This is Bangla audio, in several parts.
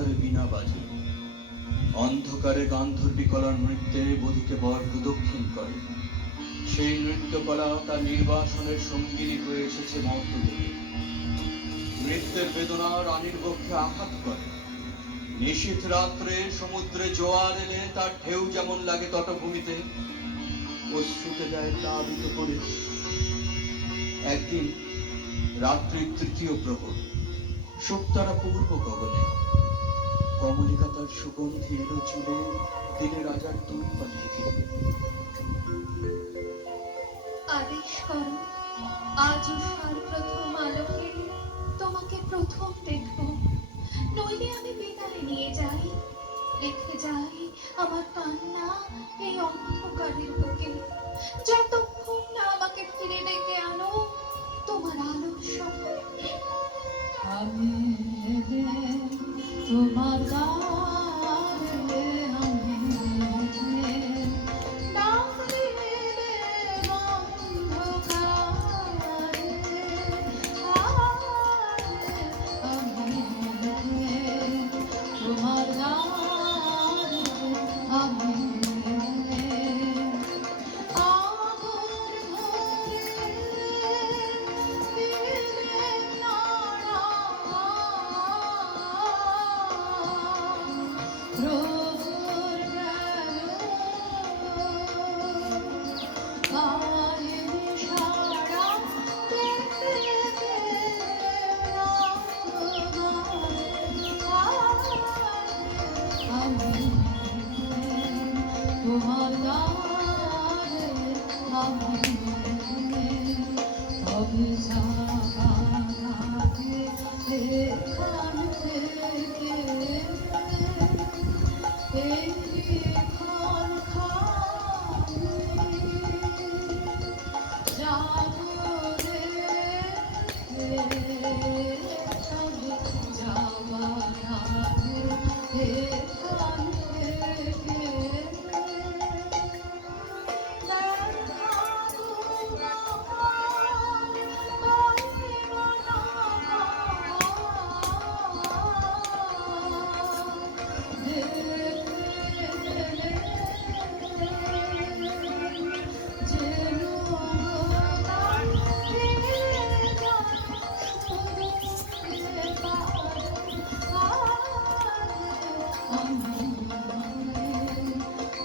অন্ধকারে বীণা বাজে, অন্ধকারে গান্ধর্বীকলার নৃত্যে বধূকে বর প্রদক্ষিণ করে। সেই নৃত্যকলা তার নির্বাসনের সঙ্গিনী হয়ে এসেছে মর্তলোকে। নৃত্যের বেদনা রানীর বক্ষে আঘাত করে। নিশীথ রাত্রে সমুদ্রে জোয়ার এলে তার ঢেউ যেমন লাগে তটভূমিতে, অশ্রুতে দেয় প্লাবিত করে। একদিন রাত্রির তৃতীয় প্রহর, শুকতারা পূর্ব গগনে, কমলিকা তার সুগন্ধি এলো চুলে, দিলে রাজার দুই পানে ফিরে। আদেশ করো, আজ উষার প্রথম আলোকে তোমাকে প্রথম দেখব, নইলে আমি বিদায় নিয়ে যাই, রেখে যাই আমার কান্না এই অন্ধকারের বুকে, যতক্ষণ না আমাকে ফিরে ডেকে আনো তোমার আলোর সঙ্গে। আমি তোমার দ্বারে আমি ডাক দিলে অন্ধকারে, আমি তোমার দ্বারে আমি তোমার দ্বারে আমি অভিশাপে এখান থেকে এইখান খানি যাবো রে, আমি যাবার আগে এখান থেকে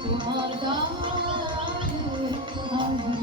তোমার দ্বারে আমি